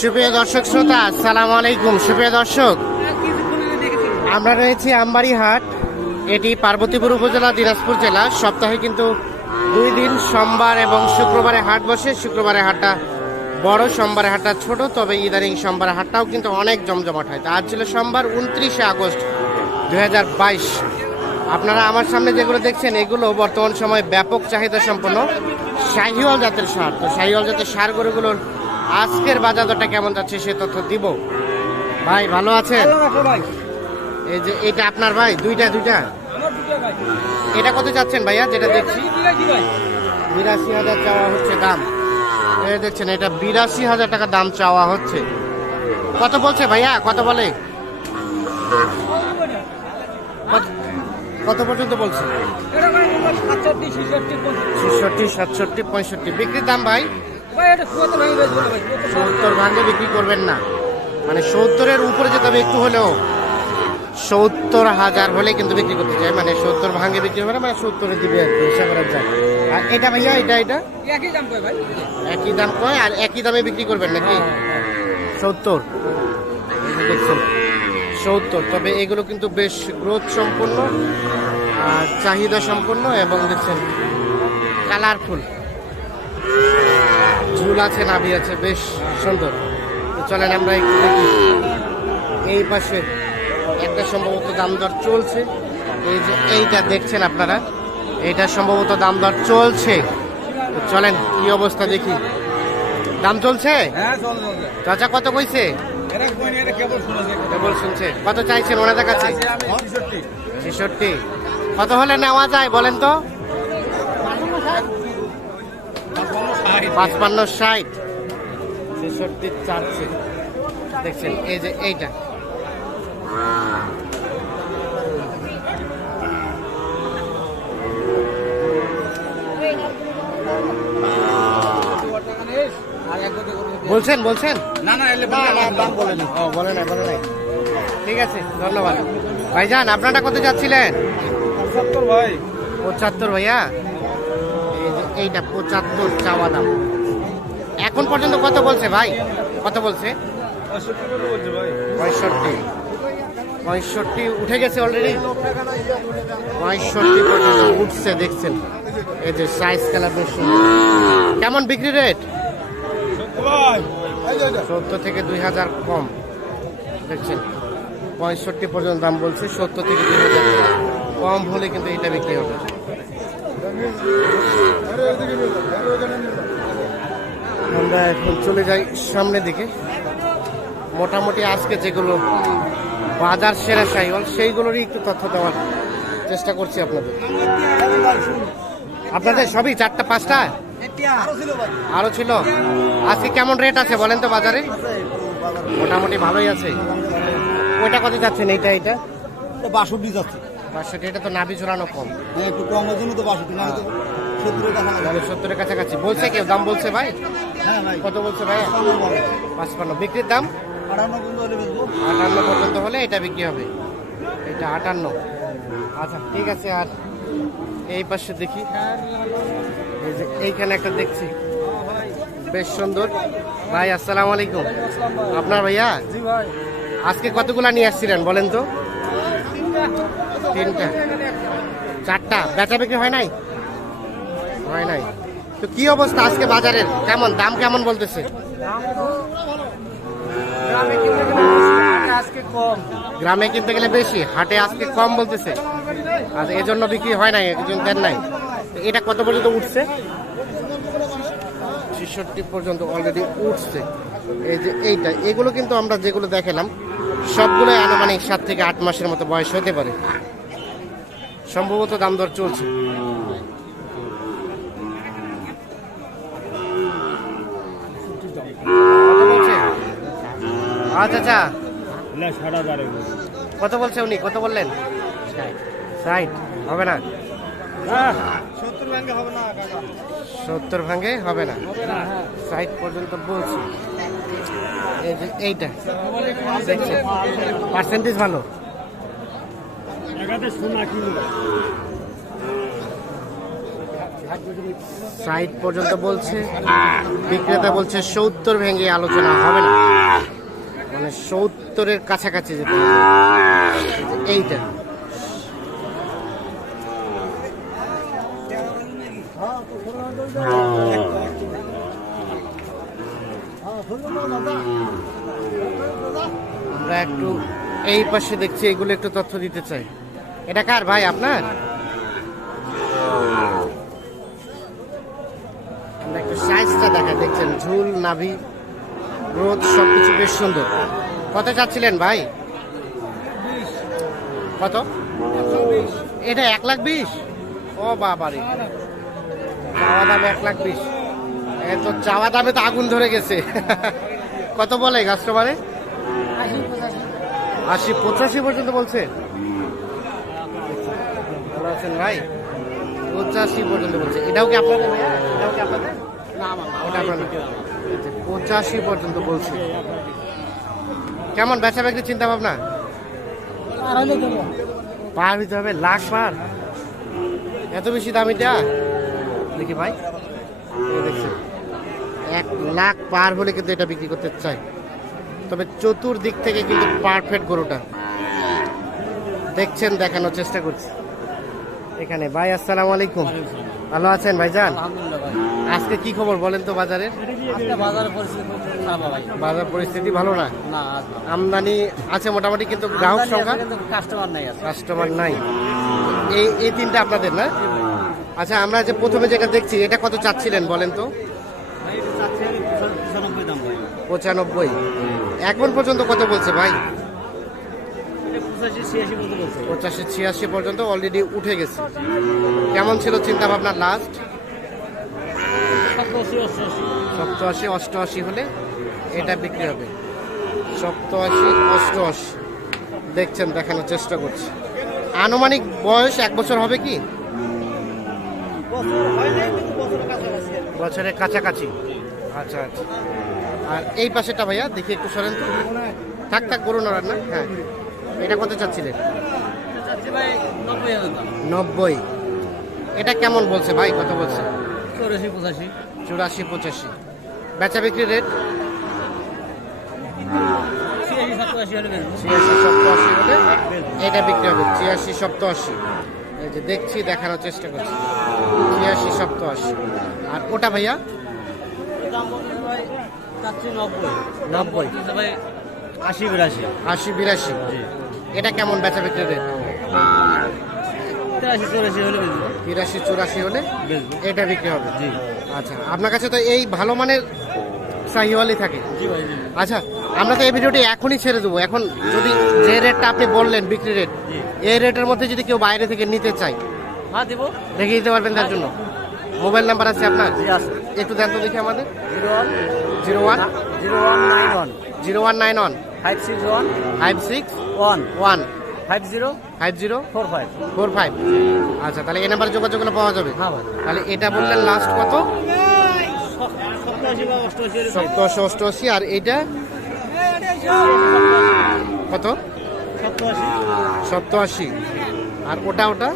সুপ্রিয় দর্শক শ্রোতা সালাম আলাইকুম। সুপ্রিয় দর্শক, আমরা রয়েছি আমবাড়ি হাট এটি পার্বতীপুর উপজেলা দিনাজপুর জেলা। সপ্তাহে কিন্তু দুই দিন সোমবার এবং শুক্রবারে হাট বসে। শুক্রবারে হাটটা বড়, সোমবারে হাটটা ছোট, তবে ইদানিং সোমবার হাটটাও কিন্তু অনেক জমজমাট হয়। আজ ছিল সোমবার উনত্রিশে আগস্ট দু হাজার বাইশ। আপনারা আমার সামনে যেগুলো দেখছেন, এগুলো বর্তমান সময়ে ব্যাপক চাহিদা সম্পন্ন শাহিওয়াল জাতের সার। তো শাহিওয়াল জাতের সার গরুগুলোর আজকের বাজার দরটা কেমন যাচ্ছে সে তথ্য দিব। ভাই ভালো আছেন? এই যে এটা আপনার ভাই দুইটা দুইটা? এটা কত যাচ্ছেন ভাইয়া যেটা দেখছি? বিরাশি হাজার চাওয়া হচ্ছে দাম। এই দেখছেন এটা বিরাশি হাজার টাকা দাম চাওয়া হচ্ছে। কত বলছে ভাইয়া? কত বলে? কত- কত পর্যন্ত বলছে? ছেষট্টি সাতষট্টি পঁয়ষট্টি। বিক্রির দাম ভাই? সত্তর ভাঙে বিক্রি করবেন না। মানে সত্তরের উপরে যেতে হবে একটু হলেও সত্তর হাজার হলে কিন্তু বিক্রি করতে চাই মানে সত্তর ভাঙে বিক্রি হবে না মানে সত্তরে দিবে আর কি হিসাব করা যায়। আর এটা ভাইয়া এটা এটা? একই দাম কয় আর একই দামে বিক্রি করবেন নাকি? সত্তর। দেখছেন সত্তর। তবে এগুলো কিন্তু বেশ গ্রোথ সম্পন্ন আর চাহিদা সম্পন্ন এবং দেখছেন কালারফুল। ঝুল আছে নাভি আছে বেশ সুন্দর। তো চলেন আমরা একটু দেখি। এই পাশে একটা সম্ভবত দাম দর চলছে। এই যে এইটা দেখছেন আপনারা? এইটা সম্ভবত দাম দর চলছে। চলেন কি অবস্থা দেখি। দাম চলছে? চাচা কত কইছে? কেবল শুনছে কত চাইছেন ওনাদের কাছে? ছেষট্টি। কত হলে নেওয়া যায় বলেন তো? পাঁচপান্ন ষাট। ছেষট্টি চারশে। দেখছেন এই যে এইটা। বলছেন বলছেন? না না এলে না না দাম বলেন ও বলে নাই বলে নাই। ঠিক আছে ধন্যবাদ। ভাইজান আপনারা কত যাচ্ছিলেন? সত্তর ভাই। পঁচাত্তর ভাইয়া? এইটা পঁচাত্তর চাওয়া দাম এখন পর্যন্ত কত বলছে ভাই? কত বলছে? পঁয়ষট্টি। পঁয়ষট্টি উঠে গেছে অলরেডি পঁয়ষট্টি পর্যন্ত উঠছে, দেখছেন। এই যে সাইজ কালার বেশ। কেমন বিক্রি রেট সত্তর থেকে দুই হাজার কম। দেখছেন? পঁয়ষট্টি পর্যন্ত দাম বলছে, সত্তর থেকে দুই হাজার কম। হলে কিন্তু এটা বিক্রি হবে। আমরা এখন চলে যাই সামনের দিকে। মোটামুটি আজকে যেগুলো বাজার সেরা সাইওয়াল সেইগুলোরই একটু তথ্য দেওয়ার চেষ্টা করছি আপনাদের। আপনাদের সবই চারটা, পাঁচটা? আরও ছিল। আজকে কেমন রেট আছে বলেন তো বাজারে? মোটামুটি ভালোই আছে। ওইটা কত যাচ্ছেন এইটা এইটা? বাষট্টি যাচ্ছে। বাষট্টি এটা তো নাভি ঝোলানো কম। হ্যাঁ একটু কম জন্য তো বাষট্টি না সত্তরের কাছাকাছি। বলছে কেউ? দাম বলছে ভাই? হ্যাঁ কত বলছে ভাই? পাঁচপান্ন বিক্রির দাম? আটান্ন পর্যন্ত হলে বেচবো। আটান্ন পর্যন্ত হলে এটা বিক্রি হবে। এটা আটান্ন। আচ্ছা ঠিক আছে আর এই পাশে দেখি। এই যে এইখানে একটা দেখছি। বেশ সুন্দর। ভাই আসসালামু আলাইকুম। আপনার ভাইয়া? আজকে কতগুলা নিয়ে আসছিলেন বলেন তো? তিনটা। চারটা। বেচা বিক্রি হয় নাই? হয় নাই। তো কি অবস্থা আজকে বাজারের? কেমন? দাম কেমন বলতেছে? গ্রামে কিনতে গেলে বেশি হাটে আজকে কম। বলতেছে। আর এজন্য বিক্রি হয় নাই একজন দেন নাই। এটা কত পর্যন্ত উঠছে? ছেষট্টি পর্যন্ত অলরেডি উঠছে। এই যে এইটা এগুলো কিন্তু আমরা যেগুলো দেখালাম সবগুলোই আনুমানিক সাত থেকে আট মাসের মতো বয়স হতে পারে। সম্ভবত দাম দর চলছে। কত বলছে? আচ্ছা আচ্ছা। কত বলছে উনি? কত বললেন? ষাট। হবে না? সত্তর ব্যাংকে হবে না কাকা। সত্তর ভাঙে হবে না? হ্যাঁ ষাট পর্যন্ত বলছি। এইটা। পার্সেন্টেজ ভালো? ষাট পর্যন্ত বলছে, বিক্রেতা বলছে সত্তর ভেঙে আলোচনা হবে না। মানে সত্তরের কাছাকাছি যেতে এইটা। আমরা একটু এই পাশে দেখছি, এগুলো একটু তথ্য দিতে চাই। এটা কার ভাই আপনার? একটু সাইজটা দেখা দেখছেন, ঝুল, নাভি, রোদ, সবকিছু বেশ সুন্দর। কত চাচ্ছিলেন ভাই? কত? এটা এক লাখ বিশ? ও বাবারে। চাওয়া দাম এক লাখ বিশ। তো চাওয়া দামে তো আগুন ধরে গেছে। কত বলে কাস্টমারে আশি পঁচাশি পর্যন্ত বলছে? ভালো আছেন ভাই? পঁচাশি পর্যন্ত বলছে। এটাও কি আপনাদের? এটাও কি আপনাদের? ওটা আপনাদের? আচ্ছা, পঁচাশি পর্যন্ত বলছে। কেমন বেচা বিক্রি চিন্তা ভাবনা? পার হইতে হবে লাখ পার? এত বেশি দাম এটা দেখি ভাই। এই দেখছেন এক লাখ পার হলে কিন্তু এটা বিক্রি করতে চাই তবে চতুর্দিক থেকে কিন্তু পারফেক্ট গরুটা। দেখছেন দেখানোর চেষ্টা করছি। এখানে। ভাই আসসালামু আলাইকুম। ভালো আছেন ভাইজান? ভাই। আজকে কি খবর বলেন তো বাজারের? বাজার পরিস্থিতি ভালো না। আমদানি আছে মোটামুটি কিন্তু গ্রাহক সংখ্যা? কাস্টমার নাই কাস্টমার নাই। এই এই তিনটা আপনাদের না? আচ্ছা আমরা যে প্রথমে যেটা দেখছি এটা কত চাচ্ছিলেন বলেন তো? পঁচানব্বই। এখন পর্যন্ত কত বলছে ভাই? পঁচাশি ছিয়াশি পর্যন্ত অলরেডি উঠে গেছে। কেমন ছিল চিন্তা ভাবনা লাস্ট সপ্তআশি অষ্টআশি। হলে এটা বিক্রি হবে। সপ্তআশি অষ্টআশি। দেখছেন দেখানোর চেষ্টা করছি। আনুমানিক বয়স এক বছর হবে কি? বছরের কাছাকাছি আচ্ছা আচ্ছা। আর এই পাশেটা ভাইয়া দেখি একটু সরেন তো। থাক থাক করুন আর না। হ্যাঁ। এটা কত চাচ্ছিলেন? নব্বই এটা কেমন বলছে ভাই? কত বলছে? চৌরাশি পঁচাশি। চুরাশি পঁচাশি। বেচা বিক্রি রেট? এটা বিক্রি হবে। ছিয়াশি সপ্তআশি এই যে দেখছি দেখানোর চেষ্টা করছি। ছিয়াশি সপ্তআশি আর ওটা ভাইয়া? নব্বই। আশি বিরাশি। আশি বিরাশি। এটা কেমন বেচা বিক্রি রেট? তিরাশি চুরাশি হলে এটা বিক্রি হবে? জি। আচ্ছা আপনার কাছে তো এই ভালো মানের শাহিওয়ালি থাকে। আচ্ছা আমরা তো এই ভিডিওটি এখনই ছেড়ে দেবো। এখন যদি যে রেটটা আপনি বললেন বিক্রি রেট এই রেটের মধ্যে যদি কেউ বাইরে থেকে নিতে চায় হ্যাঁ দিব। রেখে দিতে পারবেন তার জন্য। মোবাইল নাম্বার আছে আপনার? একটু দেন তো দেখি আমাদের। Zero one zero one zero one nine one. Zero one nine one. Five six one. Five six one. One. Five zero five zero four five four five আচ্ছা তাহলে এই নাম্বারে যোগাযোগ করলে পাওয়া যাবে? হ্যাঁ ভাই। তাহলে এটা বললেন লাস্ট কত? সপ্তাশি অষ্টআশি আর এইটা কত? সপ্তআশি। আর ওটা ওটা?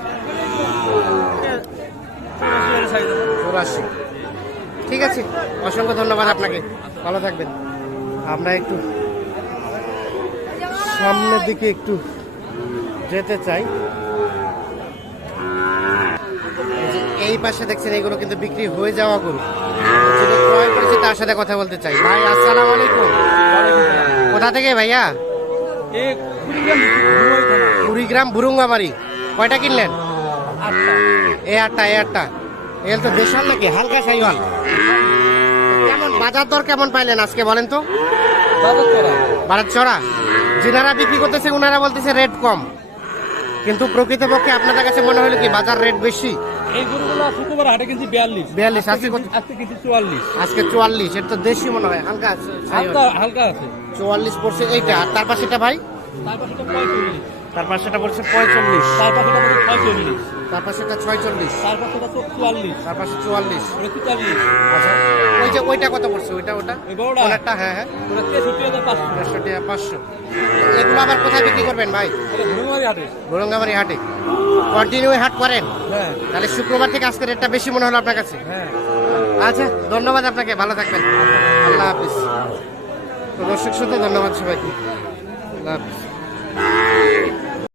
চৌরাশি। ঠিক আছে অসংখ্য ধন্যবাদ আপনাকে। ভালো থাকবেন। আমরা একটু সামনের দিকে একটু যেতে চাই। এই পাশে দেখছেন এগুলো কিন্তু বিক্রি হয়ে যাওয়া গরু। ক্রয় করেছে তার সাথে কথা বলতে চাই। ভাই আসসালামু আলাইকুম। কোথা থেকে ভাইয়া? কুড়িগ্রাম বুরুঙ্গাবাড়ি কয়টা কিনলেন? এ আটটা এ আটটা। এল তো দেশাল নাকি? হালকা সাইওয়াল। কেমন বাজার দর কেমন পাইলেন আজকে বলেন তো? বাজার চড়া? যিনারা বিক্রি করতেছে ওনারা বলতেছে রেট কম। কিন্তু প্রকৃতপক্ষে আপনাদের কাছে মনে হলো কি বাজার রেট বেশি? এই গরুগুলো শুক্রবার হাটে কিনছি বিয়াল্লিশ। বিয়াল্লিশ আজকে আজকে কিনছি চুয়াল্লিশ। আজকে চুয়াল্লিশ এটা তো দেশি মনে হয়। হালকা আছে হালকা হালকা আছে। চুয়াল্লিশ পড়ছে এইটা আর তার পাশেটা ভাই? সেটা পঁয়তাল্লিশ তার পাশেটা পড়ছে পঁয়তাল্লিশ সেটা পড়ছে পঁয়তাল্লিশ তার পাশে একটা ছয় চল্লিশ তার পাশে চুয়াল্লিশ। তার পাশে চুয়াল্লিশ। তেতাল্লিশ আচ্ছা ওই যে ওইটা কত পড়ছে? ওইটা ওটা? একটা হ্যাঁ হ্যাঁ। ওটা তেষট্টি হাজার পাঁচশো। এগুলো আবার কোথায় বিক্রি করবেন ভাই? হাটে। গৌরঙ্গাবাড়ি হাটে। কন্টিনিউ হাট করেন? হ্যাঁ। তাহলে শুক্রবার থেকে আজকে রেটটা বেশি মনে হলো আপনার কাছে? হ্যাঁ। আচ্ছা ধন্যবাদ আপনাকে ভালো থাকবেন। আল্লাহ হাফিজ। তো দর্শক শ্রোতা ধন্যবাদ সবাইকে। আল্লাহ হাফিজ।